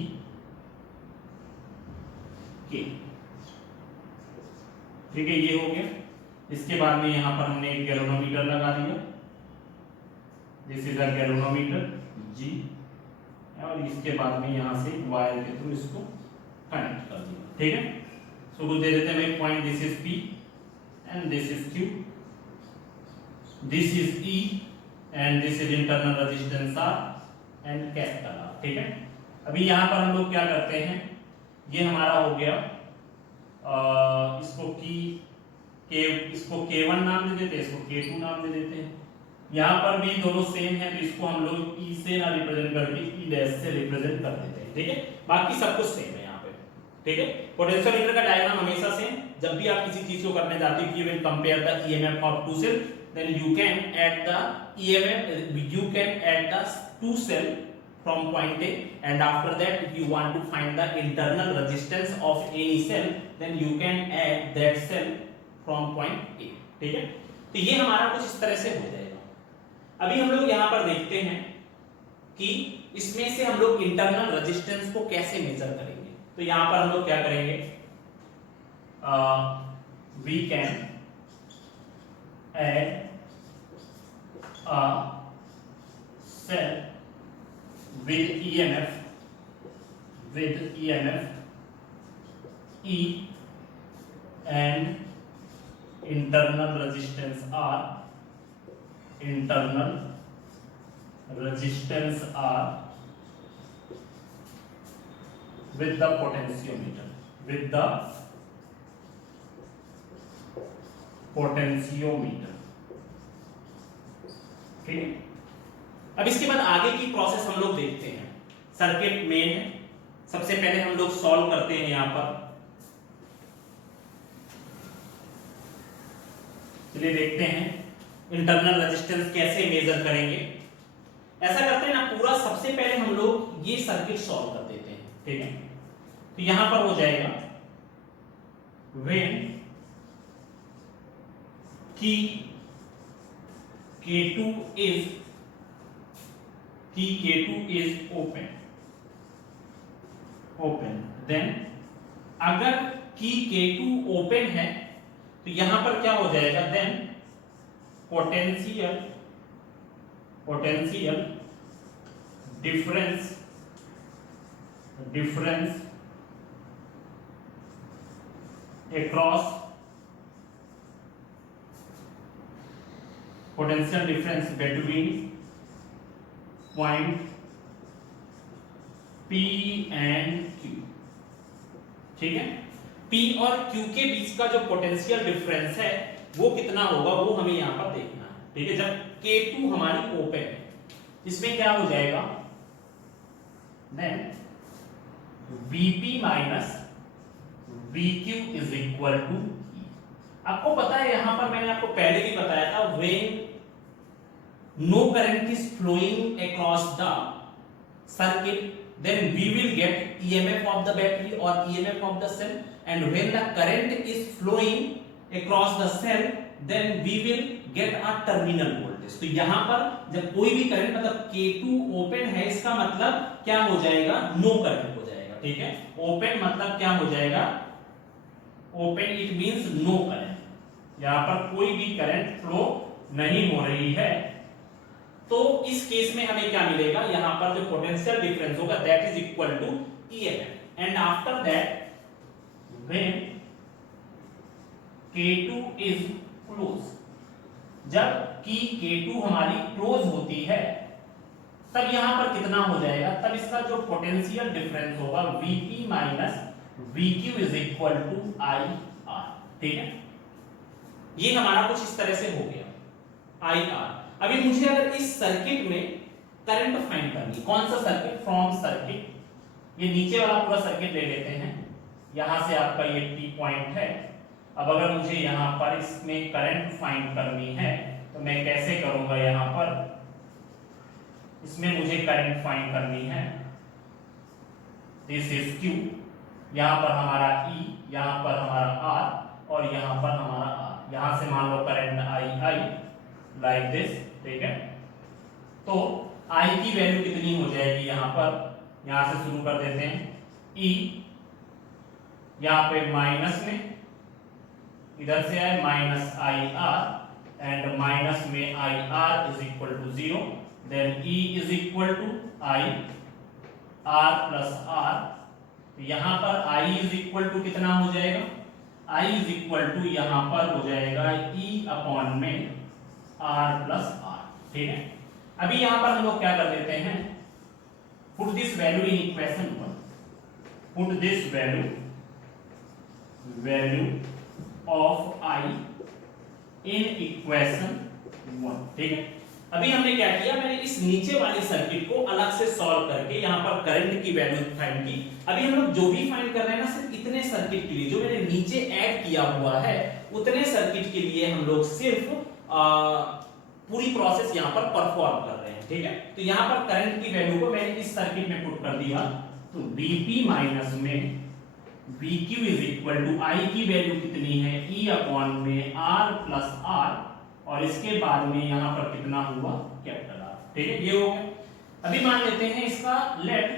K, ठीक है, ये हो गया। इसके बाद में यहां पर हमने एक गैल्वेनोमीटर लगा दिया, this is a galvanometer G, और इसके बाद में यहां से वायर के थ्रू इसको कनेक्ट कर दिया, ठीक है। सो कुछ दे देते हैं एक point, this is P and this is Q, this is E and this is internal resistance R and capital R, ठीक है। अभी यहां पर हम लोग क्या करते हैं, ये हमारा हो गया, इसको K1 नाम दे देते हैं, इसको K2 नाम दे देते हैं। यहाँ पर भी दोनों सेम है, तो इसको हम लोग E से ना रिप्रेजेंट करके E डैश से रिप्रेजेंट कर देते हैं, ठीक है। बाकी सब कुछ सेम है यहाँ पे, ठीक है। पोटेंशियोमीटर का डायग्राम हमेशा सेम, जब भी आप किसी चीज को करने जाते हैं, you will compare the EMF of two cell, then you can add the EMF, you can add the two cell from point A, and after that if you want to find the internal resistance of any cell, then you can add that cell from point A, ठीक है। तो ये हमारा कुछ इस तरह से हो जाएगा। अभी हम लोग यहाँ पर देखते हैं कि इसमें से हम लोग इंटरनल रेजिस्टेंस को कैसे मेजर करेंगे। तो यहाँ पर हम लोग क्या करेंगे, we can add a cell with EMF E and internal resistance R with the potentiometer, ठीक है। अब इसके बाद आगे की प्रोसेस हम लोग देखते हैं। सर्किट मेन है, सबसे पहले हम लोग सॉल्व करते हैं। यहां पर चलिए देखते हैं इंटरनल रेजिस्टेंस कैसे मेजर करेंगे। ऐसा करते हैं ना, पूरा सबसे पहले हम लोग ये सर्किट सॉल्व कर देते हैं, ठीक है। तो यहां पर हो जाएगा व्हेन की K2 is open, then अगर की K2 ओपन है तो यहां पर क्या हो जाएगा, then potential difference across potential difference between point P and Q, ठीक है। P और Q के बीच का जो पोटेंशियल डिफरेंस है वो कितना होगा, वो हमें यहां पर देखना है, ठीक है। जब K2 हमारी ओपन है, इसमें क्या हो जाएगा, then Vp minus Vq is equal to E। आपको पता है, यहां पर मैंने आपको पहले भी बताया था, when no current is flowing across the circuit, then we will get EMF of the battery or EMF of the cell, and when the current is flowing across the cell, then we will get a terminal voltage। तो यहां पर जब कोई भी current, मतलब K2 open है, इसका मतलब क्या हो जाएगा, नो करंट हो जाएगा, ठीक है। ओपन मतलब क्या हो जाएगा, open it means no current, यहां पर कोई भी करंट फ्लो नहीं हो रही है। तो इस केस में हमें क्या मिलेगा, यहां पर जो पोटेंशियल डिफरेंस होगा that is equal to EMF, and after that when K2 is close, जब की K2 हमारी क्लोज होती है, तब यहां पर कितना हो जाएगा, तब इसका जो पोटेंशियल डिफरेंस होगा Vp minus Vq is equal to IR, ठीक है। ये हमारा कुछ इस तरह से हो गया IR। अभी मुझे अगर इस सर्किट में करंट फाइंड करनी, कौन सा सर्किट, फ्रॉम सर्किट, ये नीचे वाला पूरा सर्किट ले लेते हैं, यहां से आपका ये T पॉइंट है। अब अगर मुझे यहां पर इसमें करंट फाइंड करनी है तो मैं कैसे करूंगा, यहां पर इसमें मुझे करंट फाइंड करनी है। दिस इज Q, यहाँ पर हमारा E, यहाँ पर हमारा R और यहाँ पर हमारा R। यहाँ से मान लो करंट I लाइक दिस, ठीक है। तो I की वैल्यू कितनी हो जाएगी यहाँ पर, यहाँ से शुरू कर देते हैं। E यहाँ पे माइनस में, इधर से है माइनस IR एंड माइनस में IR is equal to 0, then E is equal to I R plus R। यहाँ पर I इज इक्वल टू कितना हो जाएगा, I इज इक्वल टू यहाँ पर हो जाएगा E अपॉन में R प्लस R, ठीक है। अभी यहाँ पर हम लोग क्या कर देते हैं, put this value in equation 1, put this value of I in equation 1, ठीक है। अभी हमने क्या किया, मैंने इस नीचे वाली सर्किट को अलग से सॉल्व करके यहाँ पर करंट की वैल्यू फाइंड की। अभी हम लोग जो भी फाइंड कर रहे हैं ना, सिर्फ इतने सर्किट के लिए जो मैंने नीचे ऐड किया हुआ है, उतने सर्किट के लिए हम लोग सिर्फ पूरी प्रोसेस यहाँ पर परफॉर्म कर रहे हैं, ठीक है। तो यहाँ पर करंट की वैल्यू को मैंने इस सर्किट में पुट कर दिया, तो Vp माइनस में Vq is equal to I की वैल्यू कितनी है, E अपॉन में R प्लस R, और इसके बाद में यहाँ पर कितना हुआ, कैपिटल R, ठीक है। ये हो गया। अभी मान लेते हैं इसका let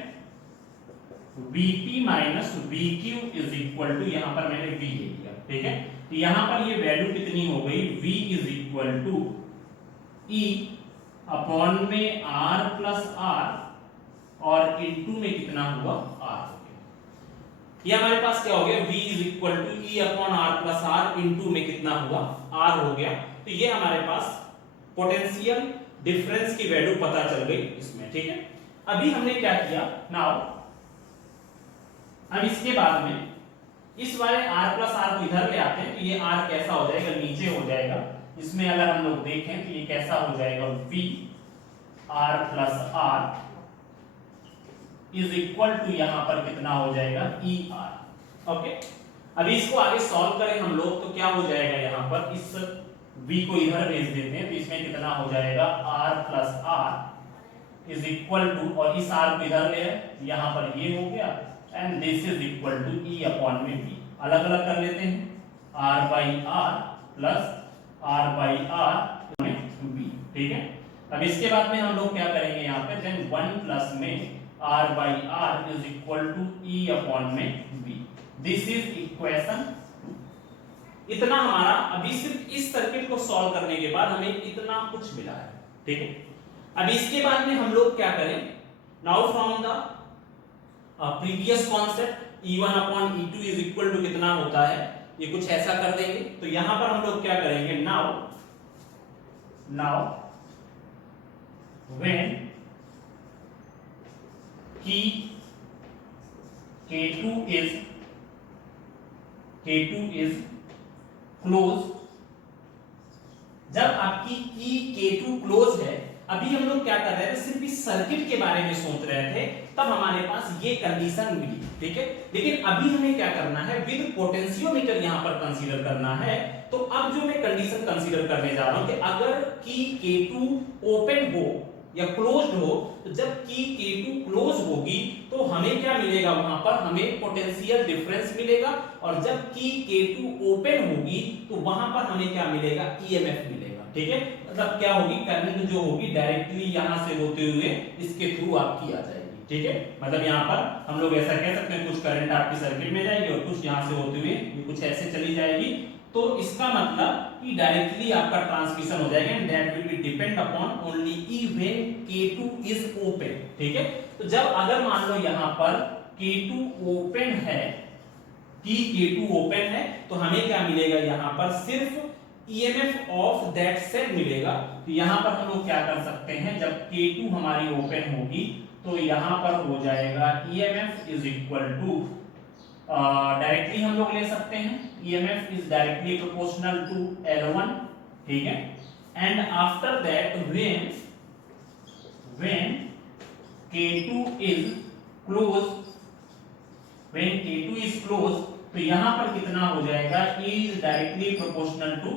Vp minus Vq is equal to, यहाँ पर मैंने V ले लिया, ठीक है। तो यहाँ पर ये वैल्यू कितनी हो गई, V is equal to E upon में R प्लस R, और इनटू में कितना हुआ, R हो गया। ये हमारे पास क्या हो गया, V is equal to E upon R plus R, into में कितना हुआ, R हो गया। तो ये हमारे पास पोटेंशियल डिफरेंस की वैल्यू पता चल गई इसमें, ठीक है। अभी हमने क्या किया, नाउ अब इसके बाद में इस वाले R प्लस R को इधर ले आते हैं, तो ये R कैसा हो जाएगा, नीचे हो जाएगा। इसमें अगर हम लोग देखें तो ये कैसा हो जाएगा, V R plus R is equal to यहाँ पर कितना हो जाएगा, ER, ओके। अभी इसको आगे सॉल्व करें हम लोग तो क्या हो जाएगा, यहाँ पर इस V को इधर भेज देते हैं, तो इसमें कितना हो जाएगा, R plus R is equal to, और इस R को इधर ले आए, यहाँ पर ये हो गया, and this is equal to E upon में V। अलग अलग कर लेते हैं, R by R plus R by R में V, ठीक है। अब इसके बाद में हम लोग क्या करेंगे यहाँ पे, देन 1 प्लस में R by R is equal to E upon में V। This is equation. इतना हमारा अभी सिर्फ इस सर्किट को सॉल्व करने के बाद हमें इतना कुछ मिला है, ठीक है। अब इसके बाद में हम लोग क्या करें, now from the previous concept E1 upon E2 is equal to कितना होता है, ये कुछ ऐसा कर देंगे। तो यहां पर हम लोग क्या करेंगे, नाउ व्हेन की K2 इज क्लोज, जब आपकी की K2 क्लोज है, अभी हम लोग क्या कर रहे थे, सिर्फ इस सर्किट के बारे में सोच रहे थे, तब हमारे पास ये कंडीशन मिली, ठीक है। लेकिन अभी हमें क्या करना है, विद पोटेंशियोमीटर यहां पर कंसीडर करना है। तो अब जो मैं कंडीशन कंसीडर करने जा रहा हूं कि अगर की K2 ओपन हो या क्लोज्ड हो, तो जब की K2 क्लोज होगी तो हमें क्या मिलेगा, वहां पर हमें पोटेंशियल डिफरेंस मिलेगा, और जब की K2 ओपन होगी तो वहां पर हमें क्या मिलेगा, EMF मिलेगा, ठीक है। मतलब क्या होगी, करंट जो होगी डायरेक्टली यहां से होते हुए इसके थ्रू आपकी आ जाएगी, ठीक है। मतलब यहां पर हम लोग ऐसा कह सकते हैं, कुछ करंट आपकी सर्किट में जाएगी और कुछ यहां से होते हुए कुछ ऐसे चली जाएगी। तो इसका मतलब कि डायरेक्टली आपका ट्रांसमिशन हो जाएगा, and that will be depend upon only E when K2 is open, ठीक है। तो जब अगर मान लो यहां पर K2 ओपन है, की K2 ओपन है, तो हमें क्या मिलेगा, यहां पर सिर्फ EMF ऑफ दैट सेल मिलेगा। तो यहां पर हम लोग क्या कर सकते हैं, जब K2 हमारी ओपन होगी तो यहां पर हो जाएगा EMF is equal to, directly हम लोग ले सकते हैं, EMF is directly proportional to L1, ठीक है। And after that when K2 is close, when K2 is close, तो यहां पर कितना हो जाएगा, E is directly proportional to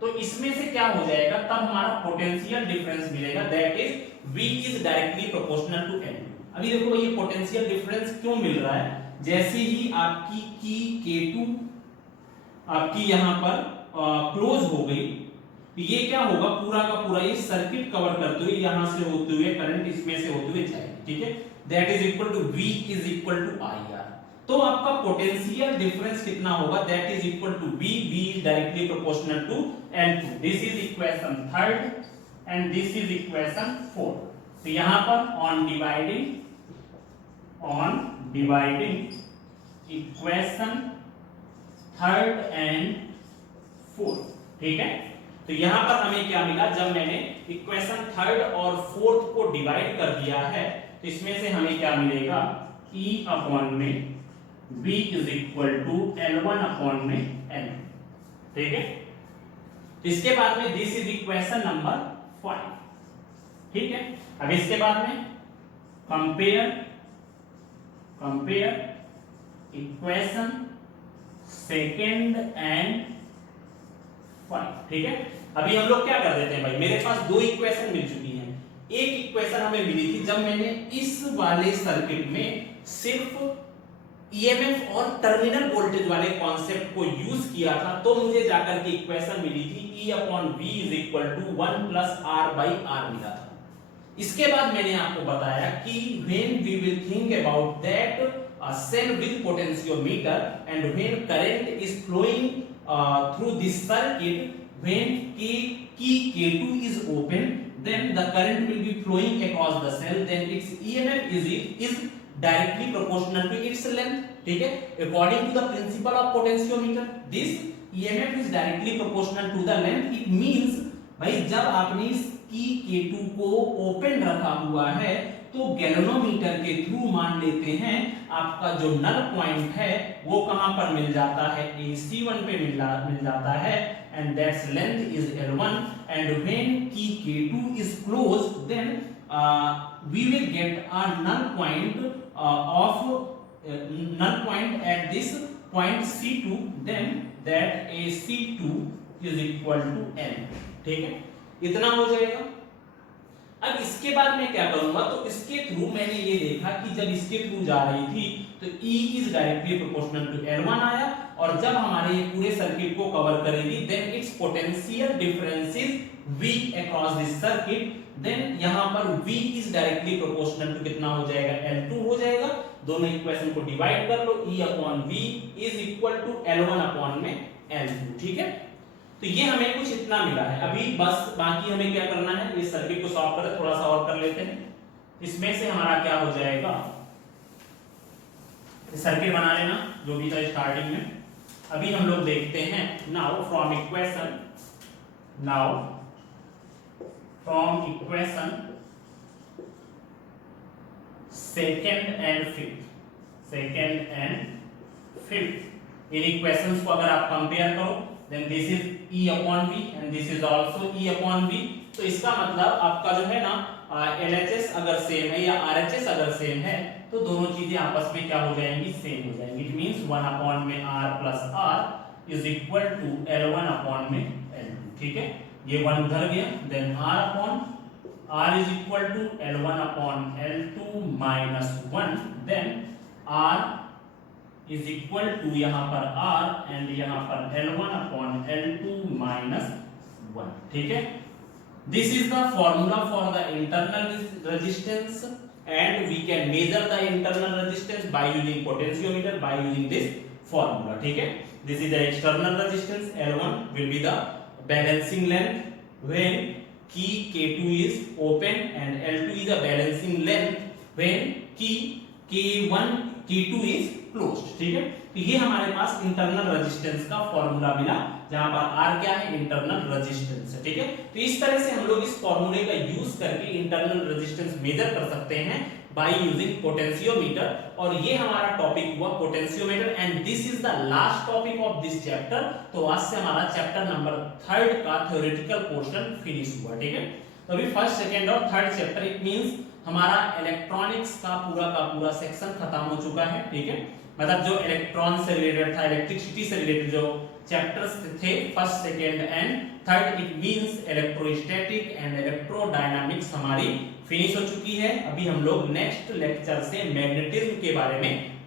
तो इसमें से क्या हो जाएगा, तब हमारा पोटेंशियल डिफरेंस मिलेगा, that is V is directly proportional to N2। अभी देखो ये पोटेंशियल डिफरेंस क्यों मिल रहा है, जैसे ही आपकी की K2 आपकी यहां पर क्लोज हो गई, तो ये क्या होगा, पूरा का पूरा ये सर्किट कवर करते हुए यहां से होते हुए करंट इसमें से होते हुए जाएगा, ठीक है। That is equal to V is equal to IR। तो आपका पोटेंशियल डिफरेंस कितना होगा, that is equal to V is directly proportional to N2। This is equation 3 and this is equation 4। तो यहां पर ऑन डिवाइडिंग इक्वेशन 3 एंड 4, ठीक है। तो यहां पर हमें क्या मिला, जब मैंने इक्वेशन 3 और 4 को डिवाइड कर दिया है, तो इसमें से हमें क्या मिलेगा, E अपॉन में V is equal to L1 upon में N, ठीक है। इसके बाद में दिस इज इक्वेशन नंबर 5, ठीक है। अब इसके बाद में कंपेयर इक्वेशन 2 एंड 5, ठीक है। अभी हम लोग क्या कर देते हैं भाई, मेरे पास दो इक्वेशन मिल चुकी हैं। एक इक्वेशन हमें मिली थी जब मैंने इस वाले सर्किट में सिर्फ ईएमएफ और टर्मिनल वोल्टेज वाले कॉन्सेप्ट को यूज किया था, तो मुझे जाकर के इक्वेशन मिली थी E upon V is equal to 1 plus R by R मिला था। इसके बाद मैंने आपको बताया कि when we will think about that a cell with potentiometer and when current is flowing through this circuit, when K2 is open, then the current will be flowing across the cell, then its EMF is directly proportional to its length, ठीक है। According to the principle of potentiometer, this EMF is directly proportional to the length। It means भाई जब आपने इस K2 को open रखा हुआ है, तो गैल्वेनोमीटर के थ्रू मान लेते हैं आपका जो नल पॉइंट है वो कहां पर मिल जाता है, AC1 पे मिल जाता है, and that's length is L1, and when K2 is closed, then we will get a null point at this point C2, then that AC2 is equal to N, ठीक है। इतना हो जाएगा। अब इसके बाद मैं क्या करूंगा, तो इसके थ्रू मैंने ये देखा कि जब इसके थ्रू जा रही थी तो E is directly proportional to L1 आया, और जब हमारे ये पूरे सर्किट को कवर करेगी, then its potential difference is V across this circuit, then यहां पर V is directly proportional to कितना हो जाएगा, L2 हो जाएगा। दोनों इक्वेशन को डिवाइड कर लो, E upon V is equal to L1 upon में L2, ठीक है। तो ये हमें कुछ इतना मिला है। अभी बस बाकी हमें क्या करना है, इस सर्किट को सॉल्व करें, थोड़ा सा और कर लेते हैं। इसमें से हमारा क्या हो जाएगा, सर्किट बना लेना जो भी था स्टार्टिंग में। अभी हम लोग देखते हैं now from equation 2nd and 5th, in equations को अगर आप कंपेयर करो, then this is E upon V and this is also E upon V। तो इसका मतलब आपका जो है ना LHS अगर सेम है या RHS अगर सेम है, तो दोनों चीजें आपस में क्या हो जाएंगी, सेम हो जाएंगी। इट मींस 1 अपॉन में R plus R is equal to L1 upon में L2, ठीक है। ये 1 उधर गया, then R upon R is equal to L1 अपॉन L2 minus 1, then R is equal to यहां पर R एंड यहां पर L1 अपॉन L2 माइनस 1, ठीक है। This is the formula for the internal resistance and we can measure the internal resistance by using potentiometer, by using this formula, ठीक है। This is the external resistance, L1 will be the balancing length when K2 is open and L2 is a balancing length when K2 is closed, ठीक है। तो ये हमारे पास internal resistance का formula मिला, जहां पर R क्या है, इंटरनल रेजिस्टेंस है, ठीक है। तो इस तरह से हम लोग इस फॉर्मूले का यूज करके इंटरनल रेजिस्टेंस मेजर कर सकते हैं बाय यूजिंग पोटेंशियोमीटर। और ये हमारा टॉपिक हुआ potentiometer and this is the last topic of this chapter. तो आज से हमारा चैप्टर नंबर 3 का थ्योरेटिकल पोर्शन फिनिश हुआ, ठीक है। तो अभी फर्स्ट, सेकंड और थर्ड चैप्टर, इट मींस हमारा इलेक्ट्रॉनिक्स का पूरा सेक्शन खत्म हो चुका है, ठीक है। मतलब जो इलेक्ट्रॉन से रिलेटेड था, इलेक्ट्रिसिटी से रिलेटेड जो चैप्टर्स थे first, second and third, it means electrostatic and electrodynamics हमारी फिनिश हो चुकी है। अभी हम लोग नेक्स्ट लेक्चर से मैग्नेटिज्म के बारे में